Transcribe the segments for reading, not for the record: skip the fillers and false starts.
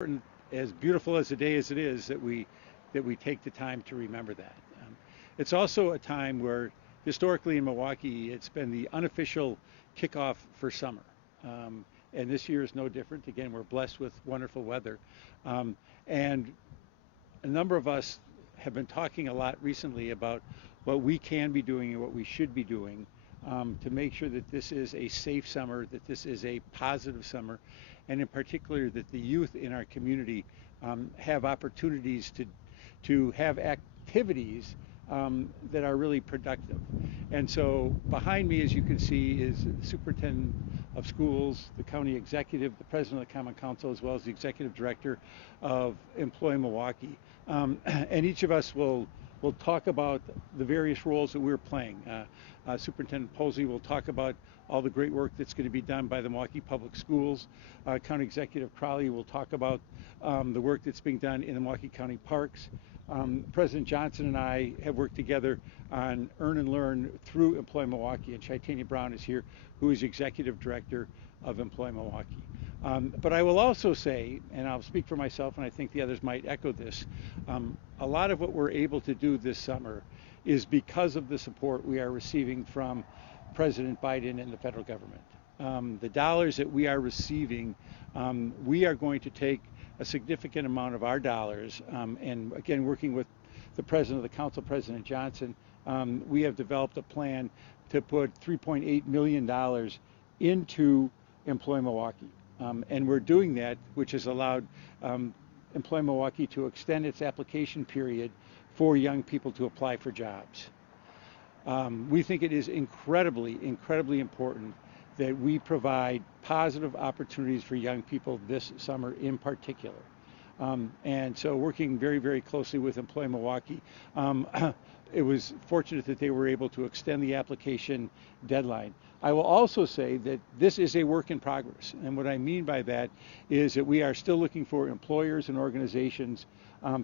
important, as beautiful as a day as it is, that we take the time to remember that. It's also a time where historically in Milwaukee it's been the unofficial kickoff for summer. And this year is no different. Again, we're blessed with wonderful weather. And a number of us have been talking a lot recently about what we can be doing and what we should be doing to make sure that this is a safe summer, that this is a positive summer, and in particular that the youth in our community have opportunities to have activities that are really productive. And so behind me, as you can see, is the superintendent of schools, the county executive, the president of the Common Council, as well as the executive director of Employ Milwaukee. And each of us will talk about the various roles that we're playing. Superintendent Posley will talk about all the great work that's going to be done by the Milwaukee Public Schools. County Executive Crowley will talk about the work that's being done in the Milwaukee County Parks. President Johnson and I have worked together on Earn and Learn through Employ Milwaukee, and Chaitanya Brown is here, who is Executive Director of Employ Milwaukee. But I will also say, and I'll speak for myself, and I think the others might echo this, a lot of what we're able to do this summer is because of the support we are receiving from President Biden and the federal government. The dollars that we are receiving, we are going to take a significant amount of our dollars, and again, working with the president of the council, President Johnson, we have developed a plan to put $3.8 million into Employ Milwaukee. And we're doing that, which has allowed Employ Milwaukee to extend its application period for young people to apply for jobs. We think it is incredibly important that we provide positive opportunities for young people this summer in particular. And so working very closely with Employ Milwaukee, it was fortunate that they were able to extend the application deadline. I will also say that this is a work in progress. And what I mean by that is that we are still looking for employers and organizations,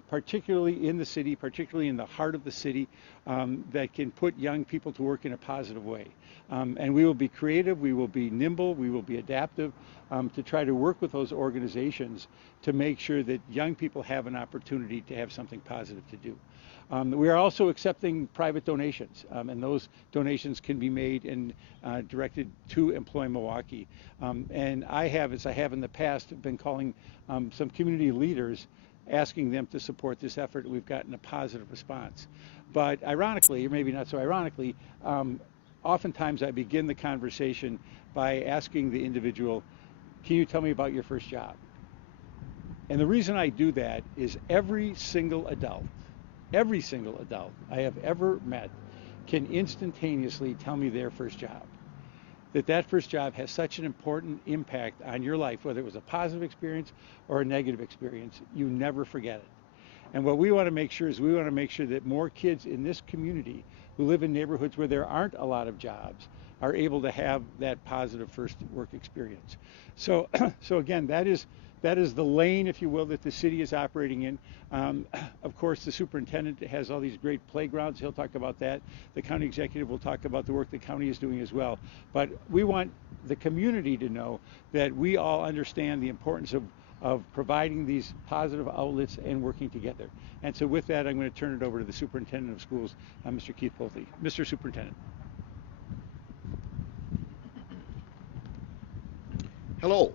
particularly in the city, particularly in the heart of the city, that can put young people to work in a positive way. And we will be creative, we will be nimble, we will be adaptive to try to work with those organizations to make sure that young people have an opportunity to have something positive to do. We are also accepting private donations, and those donations can be made and directed to Employ Milwaukee. And I have, as I have in the past, been calling some community leaders, asking them to support this effort. We've gotten a positive response. But ironically, or maybe not so ironically, oftentimes I begin the conversation by asking the individual, can you tell me about your first job? And the reason I do that is every single adult I have ever met can instantaneously tell me their first job. That first job has such an important impact on your life, whether it was a positive experience or a negative experience, you never forget it. And what we want to make sure is we want to make sure that more kids in this community who live in neighborhoods where there aren't a lot of jobs are able to have that positive first work experience. So again, that is the lane, if you will, that the city is operating in. Of course, the superintendent has all these great playgrounds. He'll talk about that. The county executive will talk about the work the county is doing as well. But we want the community to know that we all understand the importance of providing these positive outlets and working together. And so with that, I'm going to turn it over to the superintendent of schools, Mr. Keith Posley. Mr. Superintendent. Hello,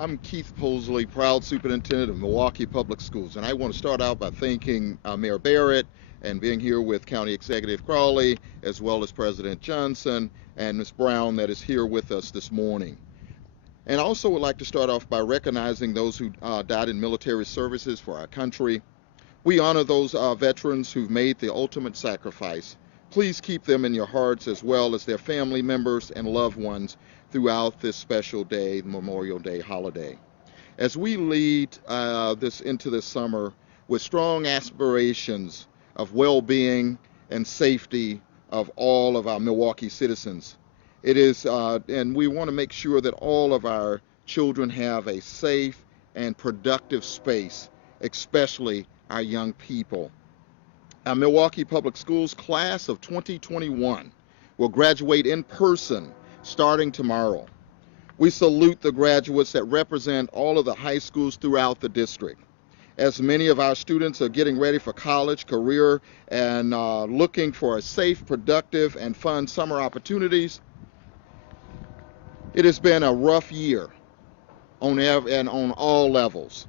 I'm Keith Posley, proud superintendent of Milwaukee Public Schools, and I want to start out by thanking Mayor Barrett and being here with County Executive Crowley, as well as President Johnson and Ms. Brown that is here with us this morning. And I also would like to start off by recognizing those who died in military services for our country. We honor those veterans who've made the ultimate sacrifice. Please keep them in your hearts as well as their family members and loved ones throughout this special day, Memorial Day holiday. As we lead into this summer with strong aspirations of well-being and safety of all of our Milwaukee citizens, it is, and we want to make sure that all of our children have a safe and productive space, especially our young people. Our Milwaukee Public Schools class of 2021 will graduate in person starting tomorrow. We salute the graduates that represent all of the high schools throughout the district. As many of our students are getting ready for college, career, and looking for a safe, productive, and fun summer opportunities, it has been a rough year on all levels.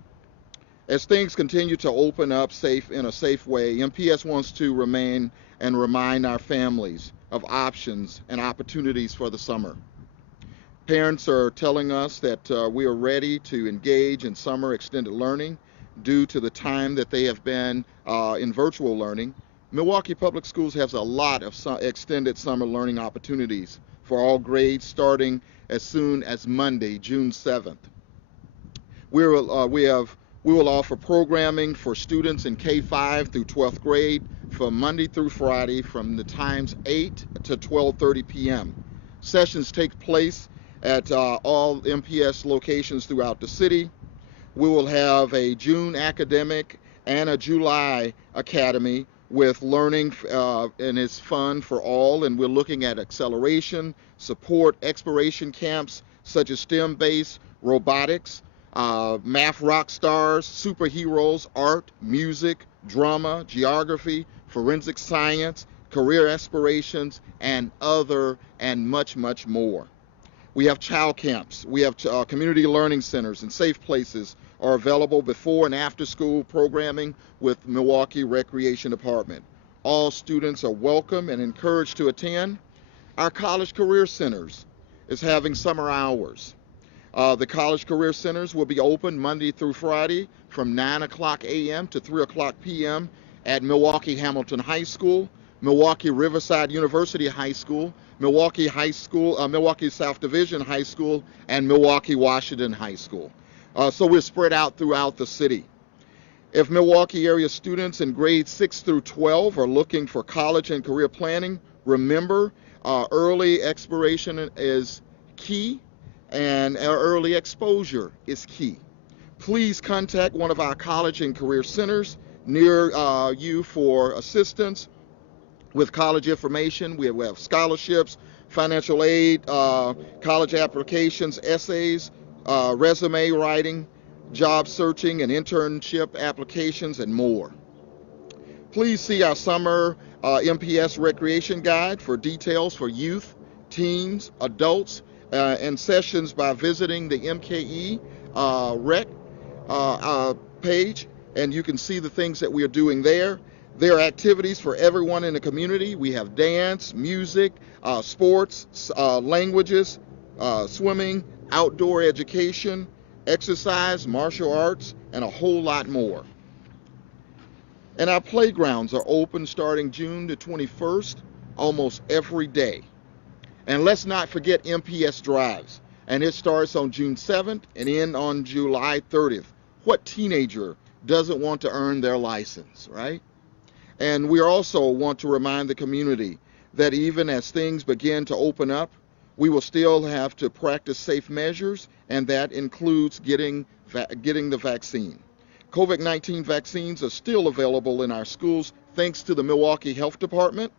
As things continue to open up in a safe way, MPS wants to remain and remind our families of options and opportunities for the summer. Parents are telling us that we are ready to engage in summer extended learning due to the time that they have been in virtual learning. Milwaukee Public Schools has a lot of extended summer learning opportunities for all grades starting as soon as Monday, June 7th. We will offer programming for students in K-5 through 12th grade from Monday through Friday from the times 8 to 12:30 p.m. Sessions take place at all MPS locations throughout the city. We will have a June academic and a July academy with learning, and it's fun for all, and we're looking at acceleration, support, exploration camps such as STEM-based robotics, math rock stars, superheroes, art, music, drama, geography, forensic science, career aspirations, and other and much, much more. We have child camps. We have community learning centers and safe places are available before and after school programming with Milwaukee Recreation Department. All students are welcome and encouraged to attend. Our College Career Centers is having summer hours. The College Career Centers will be open Monday through Friday from 9 o'clock a.m. to 3 o'clock p.m. at Milwaukee Hamilton High School, Milwaukee Riverside University High School, Milwaukee South Division High School, and Milwaukee Washington High School. So we're spread out throughout the city. If Milwaukee area students in grades 6 through 12 are looking for college and career planning, remember early exploration is key and early exposure is key. Please contact one of our college and career centers near you for assistance with college information. We have scholarships, financial aid, college applications, essays, resume writing, job searching and internship applications, and more. Please see our summer MPS recreation guide for details for youth, teens, adults, and sessions by visiting the MKE rec page, and you can see the things that we are doing there. There are activities for everyone in the community. We have dance, music, sports, languages, swimming, outdoor education, exercise, martial arts, and a whole lot more. And our playgrounds are open starting June the 21st, almost every day. And let's not forget MPS Drives, and it starts on June 7th and ends on July 30th. What teenager doesn't want to earn their license, right? And we also want to remind the community that even as things begin to open up, we will still have to practice safe measures, and that includes getting the vaccine. COVID-19 vaccines are still available in our schools thanks to the Milwaukee Health Department.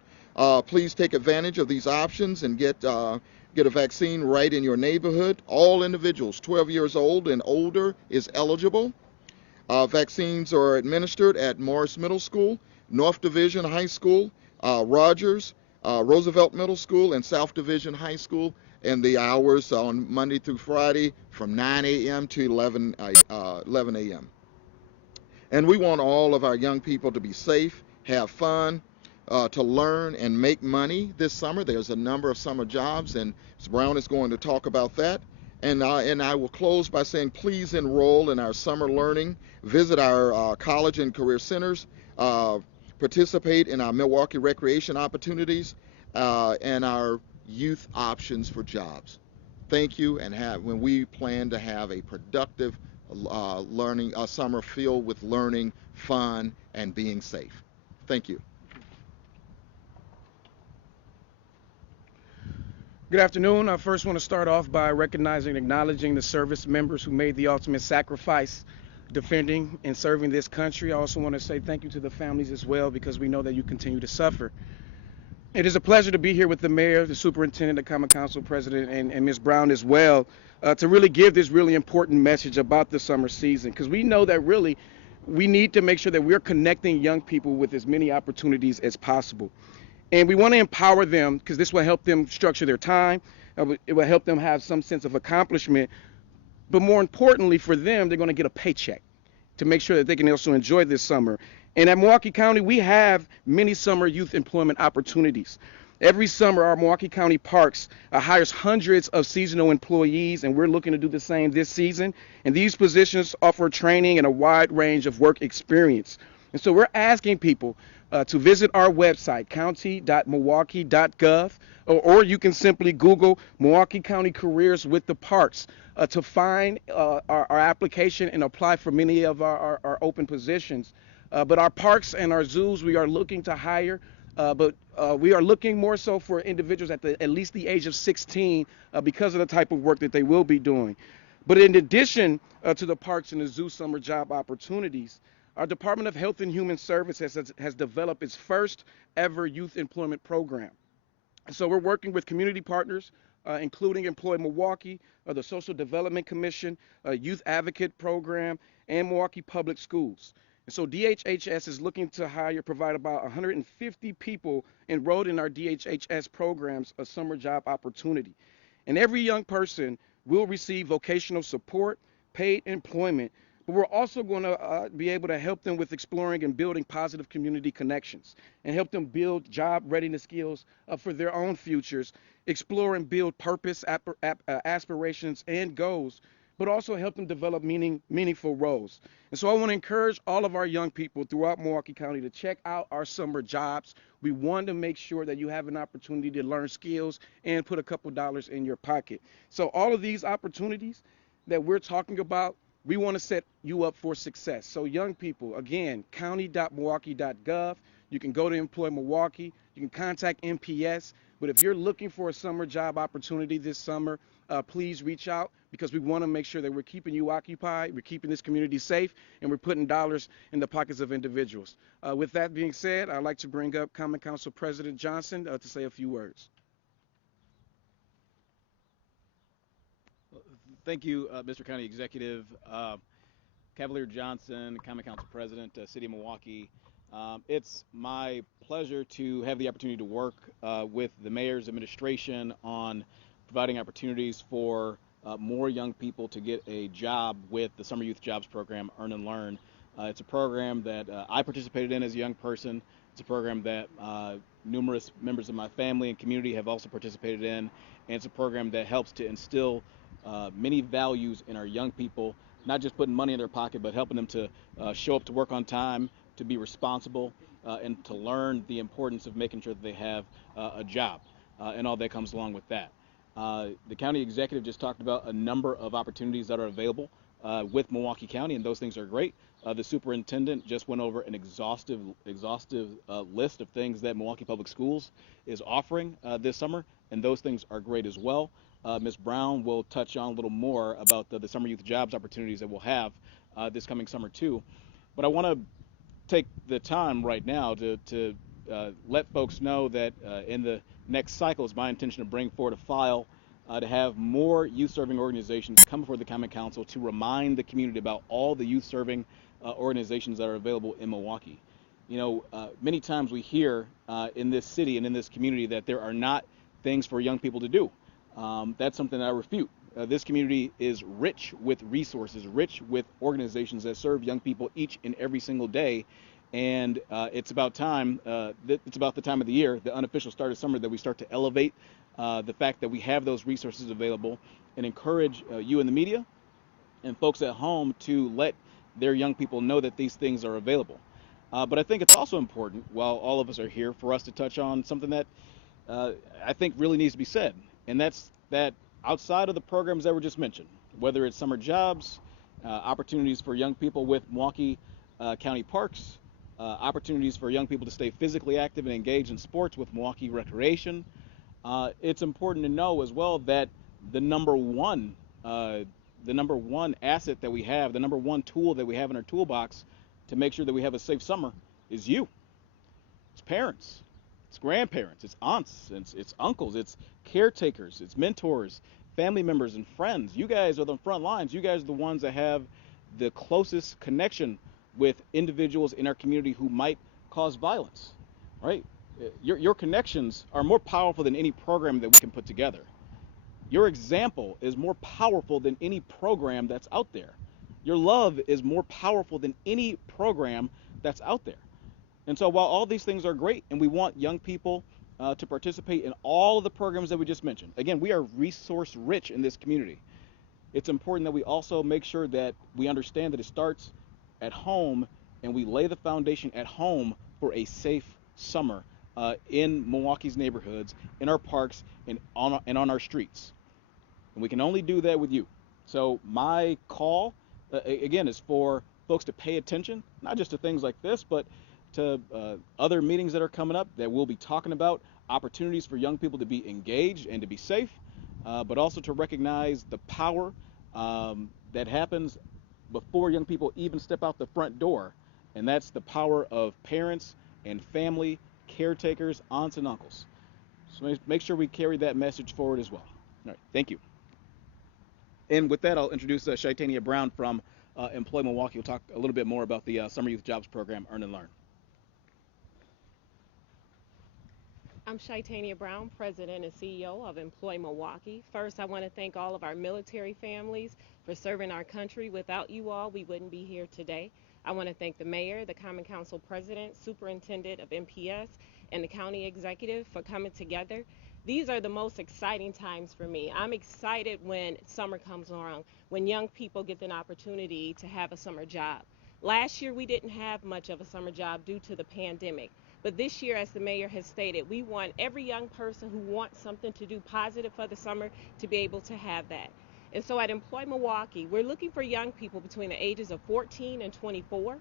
Please take advantage of these options and get a vaccine right in your neighborhood. All individuals 12 years old and older is eligible. Vaccines are administered at Morris Middle School, North Division High School, Rogers, Roosevelt Middle School, and South Division High School, and the hours on Monday through Friday from 9 a.m. to 11 a.m. And we want all of our young people to be safe, have fun, to learn and make money this summer. There's a number of summer jobs, and Ms. Brown is going to talk about that. And I will close by saying please enroll in our summer learning, visit our college and career centers, participate in our Milwaukee recreation opportunities, and our youth options for jobs. Thank you, and when we plan to have a productive learning summer filled with learning, fun, and being safe. Thank you. Good afternoon. I first want to start off by recognizing and acknowledging the service members who made the ultimate sacrifice defending and serving this country. I also want to say thank you to the families as well, because we know that you continue to suffer. It is a pleasure to be here with the mayor, the superintendent, the common council president, and Ms. Brown as well, to really give this really important message about the summer season, because we know that really we need to make sure that we're connecting young people with as many opportunities as possible. And we want to empower them because this will help them structure their time. It will help them have some sense of accomplishment. But more importantly for them, they're going to get a paycheck to make sure that they can also enjoy this summer. And at Milwaukee County, we have many summer youth employment opportunities. Every summer, our Milwaukee County Parks hires hundreds of seasonal employees, and we're looking to do the same this season. And these positions offer training and a wide range of work experience. And so we're asking people to visit our website, county.milwaukee.gov, or you can simply Google Milwaukee County Careers with the Parks to find our application and apply for many of our open positions. But our parks and our zoos, we are looking to hire, but we are looking more so for individuals at least the age of 16 because of the type of work that they will be doing. But in addition to the parks and the zoo summer job opportunities, our Department of Health and Human Services has developed its first ever youth employment program. So we're working with community partners, including Employ Milwaukee, the Social Development Commission, Youth Advocate Program, and Milwaukee Public Schools. And so DHHS is looking to provide about 150 people enrolled in our DHHS programs a summer job opportunity. And every young person will receive vocational support, paid employment, but we're also going to be able to help them with exploring and building positive community connections and help them build job readiness skills for their own futures, explore and build purpose, aspirations, and goals, but also help them develop meaningful roles. And so I want to encourage all of our young people throughout Milwaukee County to check out our summer jobs. We want to make sure that you have an opportunity to learn skills and put a couple dollars in your pocket. So all of these opportunities that we're talking about, we want to set you up for success. So young people, again, county.milwaukee.gov. You can go to Employ Milwaukee. You can contact MPS. But if you're looking for a summer job opportunity this summer, please reach out because we want to make sure that we're keeping you occupied, we're keeping this community safe, and we're putting dollars in the pockets of individuals. With that being said, I'd like to bring up Common Council President Johnson to say a few words. Thank you, Mr. County Executive. Cavalier Johnson, Common Council President, City of Milwaukee. It's my pleasure to have the opportunity to work with the mayor's administration on providing opportunities for more young people to get a job with the Summer Youth Jobs Program, Earn and Learn. It's a program that I participated in as a young person. It's a program that numerous members of my family and community have also participated in, and it's a program that helps to instill many values in our young people, not just putting money in their pocket, but helping them to show up to work on time, to be responsible, and to learn the importance of making sure that they have a job and all that comes along with that. The county executive just talked about a number of opportunities that are available with Milwaukee County, and those things are great. The superintendent just went over an exhaustive list of things that Milwaukee Public Schools is offering this summer, and those things are great as well. Ms. Brown will touch on a little more about the summer youth jobs opportunities that we'll have this coming summer too. But I want to take the time right now to let folks know that in the next cycle it's my intention to bring forward a file to have more youth-serving organizations come before the Common Council to remind the community about all the youth-serving organizations that are available in Milwaukee. You know, many times we hear in this city and in this community that there are not things for young people to do. That's something that I refute. This community is rich with resources, rich with organizations that serve young people each and every single day. And it's about time, it's about the time of the year, the unofficial start of summer, that we start to elevate the fact that we have those resources available and encourage you in the media and folks at home to let their young people know that these things are available. But I think it's also important, while all of us are here, for us to touch on something that I think really needs to be said. And that's that outside of the programs that were just mentioned, whether it's summer jobs, opportunities for young people with Milwaukee County Parks, opportunities for young people to stay physically active and engaged in sports with Milwaukee Recreation, it's important to know as well that the number one asset that we have, the number one tool that we have in our toolbox to make sure that we have a safe summer is you. It's parents. It's grandparents, it's aunts, it's uncles, it's caretakers, it's mentors, family members, and friends. You guys are the front lines. You guys are the ones that have the closest connection with individuals in our community who might cause violence, right? Your connections are more powerful than any program that we can put together. Your example is more powerful than any program that's out there. Your love is more powerful than any program that's out there. And so while all these things are great and we want young people to participate in all of the programs that we just mentioned, again, we are resource rich in this community. It's important that we also make sure that we understand that it starts at home and we lay the foundation at home for a safe summer in Milwaukee's neighborhoods, in our parks, and on our streets. And we can only do that with you. So my call, again, is for folks to pay attention, not just to things like this, but to other meetings that are coming up that we'll be talking about opportunities for young people to be engaged and to be safe, but also to recognize the power that happens before young people even step out the front door, and that's the power of parents and family, caretakers, aunts and uncles. So make sure we carry that message forward as well. All right, thank you. And with that, I'll introduce Shaitania Brown from Employ Milwaukee. We'll talk a little bit more about the Summer Youth Jobs Program, Earn and Learn. I'm Shaitania Brown, President and CEO of Employ Milwaukee. First, I want to thank all of our military families for serving our country. Without you all, we wouldn't be here today. I want to thank the Mayor, the Common Council President, Superintendent of MPS, and the County Executive for coming together. These are the most exciting times for me. I'm excited when summer comes around, when young people get an opportunity to have a summer job. Last year, we didn't have much of a summer job due to the pandemic. But this year, as the mayor has stated, we want every young person who wants something to do positive for the summer to be able to have that. And so at Employ Milwaukee, we're looking for young people between the ages of 14 and 24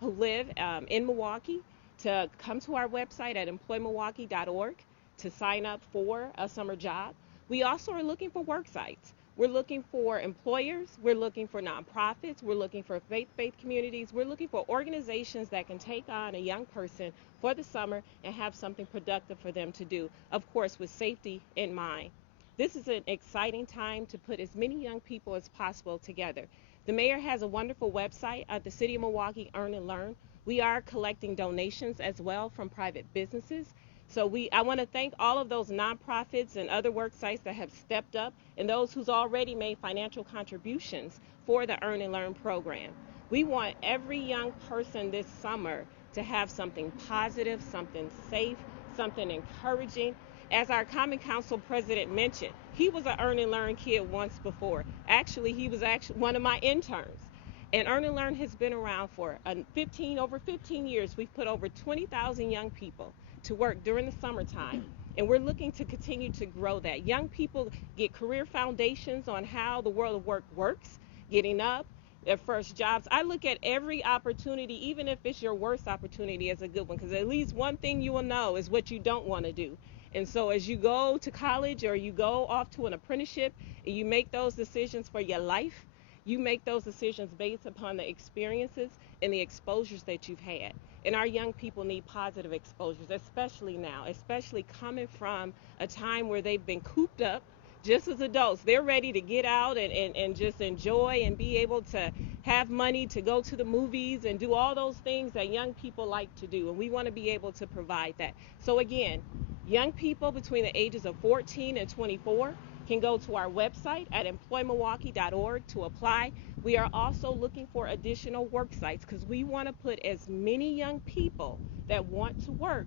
who live in Milwaukee to come to our website at employmilwaukee.org to sign up for a summer job. We also are looking for work sites. We're looking for employers, we're looking for nonprofits, we're looking for faith-based communities, we're looking for organizations that can take on a young person for the summer and have something productive for them to do, of course with safety in mind. This is an exciting time to put as many young people as possible together. The mayor has a wonderful website at the City of Milwaukee, Earn and Learn. We are collecting donations as well from private businesses. So I want to thank all of those nonprofits and other work sites that have stepped up and those who's already made financial contributions for the Earn and Learn program. We want every young person this summer to have something positive, something safe, something encouraging. As our Common Council President mentioned, he was an Earn and Learn kid once before. Actually, he was one of my interns. And Earn and Learn has been around for over 15 years. We've put over 20,000 young people to work during the summertime, and we're looking to continue to grow that. Young people get career foundations on how the world of work works, getting up, their first jobs. I look at every opportunity, even if it's your worst opportunity, as a good one, because at least one thing you will know is what you don't want to do. And so as you go to college or you go off to an apprenticeship and you make those decisions for your life, you make those decisions based upon the experiences and the exposures that you've had. And our young people need positive exposures, especially now, especially coming from a time where they've been cooped up just as adults. They're ready to get out and just enjoy and be able to have money to go to the movies and do all those things that young people like to do. And we want to be able to provide that. So again, young people between the ages of 14 and 24 can go to our website at employmilwaukee.org to apply. We are also looking for additional work sites because we want to put as many young people that want to work.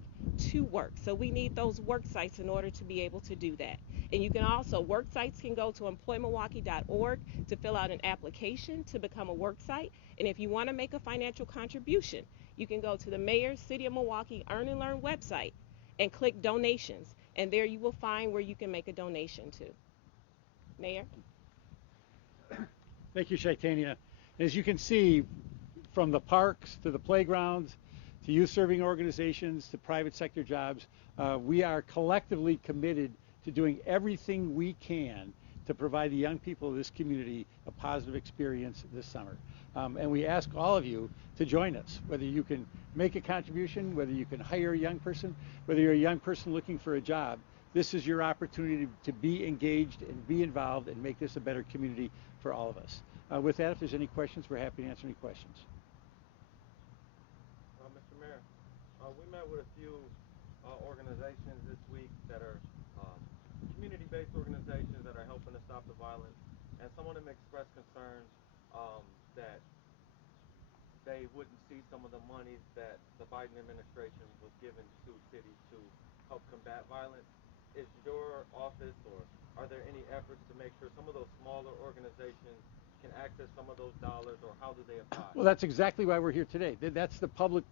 So we need those work sites in order to be able to do that. And you can also, work sites can go to employmilwaukee.org to fill out an application to become a work site. And if you want to make a financial contribution, you can go to the Mayor's City of Milwaukee Earn and Learn website and click donations. And there you will find where you can make a donation to. Mayor? Thank you, Shaitania. As you can see, from the parks to the playgrounds to youth serving organizations to private sector jobs, we are collectively committed to doing everything we can to provide the young people of this community a positive experience this summer. And we ask all of you to join us, whether you can make a contribution, whether you can hire a young person, whether you're a young person looking for a job. This is your opportunity to be engaged and be involved and make this a better community for all of us. With that, if there's any questions, we're happy to answer any questions. Mr. Mayor, we met with a few organizations this week that are community-based organizations that are helping to stop the violence, and some of them expressed concerns that they wouldn't see some of the money that the Biden administration was giving to cities to help combat violence. Is your office, or are there any efforts to make sure some of those smaller organizations can access some of those dollars, or how do they apply? Well, that's exactly why we're here today. That's the public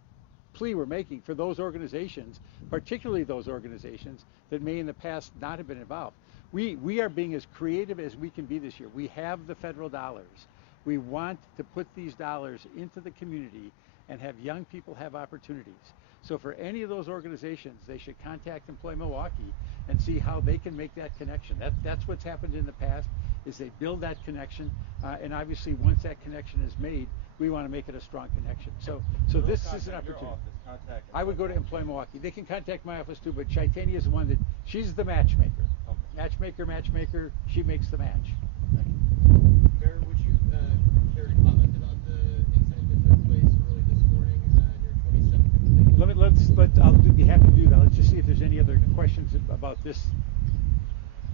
plea we're making for those organizations, particularly those organizations that may in the past not have been involved. We are being as creative as we can be this year. We have the federal dollars. We want to put these dollars into the community and have young people have opportunities. So for any of those organizations, they should contact Employ Milwaukee and see how they can make that connection. That's what's happened in the past, is they build that connection, and obviously once that connection is made, we want to make it a strong connection. So this is an opportunity. I would go to Employ Milwaukee. They can contact my office too, but Chaitanya is the one that, she's the matchmaker. Okay. Matchmaker, she makes the match. Mayor, would you care to comment about the incident that took place early this morning in your 27th? I'll be happy to do that. Let's just see if there's any other questions about this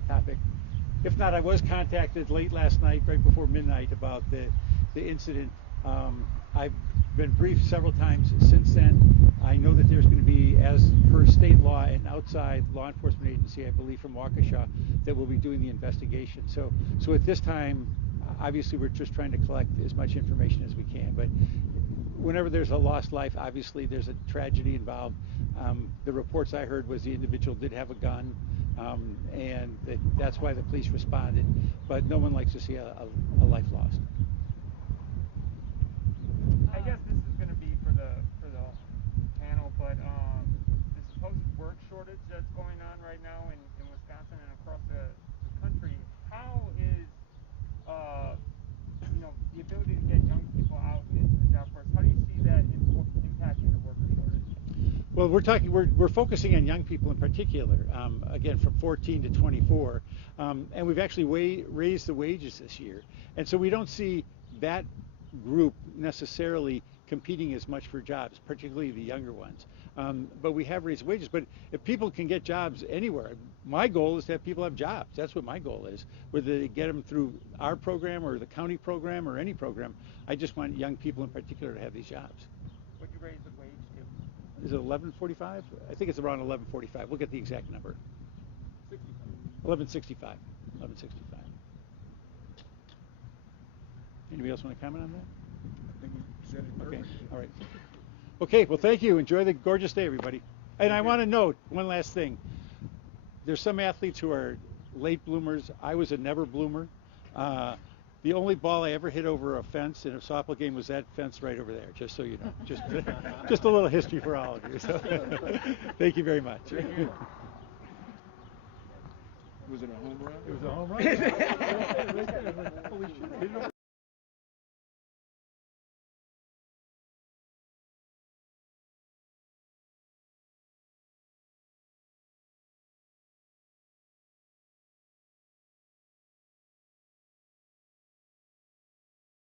topic. If not, I was contacted late last night, right before midnight, about the incident. I've been briefed several times since then. I know that there's going to be, as per state law, an outside law enforcement agency, I believe from Waukesha, that will be doing the investigation. So at this time, obviously we're just trying to collect as much information as we can. But whenever there's a lost life, obviously there's a tragedy involved. The reports I heard was the individual did have a gun, and that's why the police responded. But no one likes to see a life lost. I guess this is going to be for the panel, but the supposed work shortage that's going on right now in Wisconsin and across the country, how is the ability to get young people out into the job force? How do you see that impacting the worker shortage? Well, we're focusing on young people in particular, again from 14 to 24, and we've actually raised the wages this year, and so we don't see that group necessarily competing as much for jobs, particularly the younger ones. But we have raised wages. But if people can get jobs anywhere, my goal is to have people have jobs. That's what my goal is. Whether they get them through our program or the county program or any program, I just want young people in particular to have these jobs. Would you raise the wage to? Is it $11.45? I think it's around $11.45. We'll get the exact number. 11.65. $11.65. Anybody else want to comment on that? I think you said it perfectly. Okay, all right. Okay, well, thank you. Enjoy the gorgeous day, everybody. And I want to note one last thing. There's some athletes who are late bloomers. I was a never bloomer. The only ball I ever hit over a fence in a softball game was that fence right over there, just so you know. Just a little history for all of you. So thank you very much. Was it a home run? It was a home run.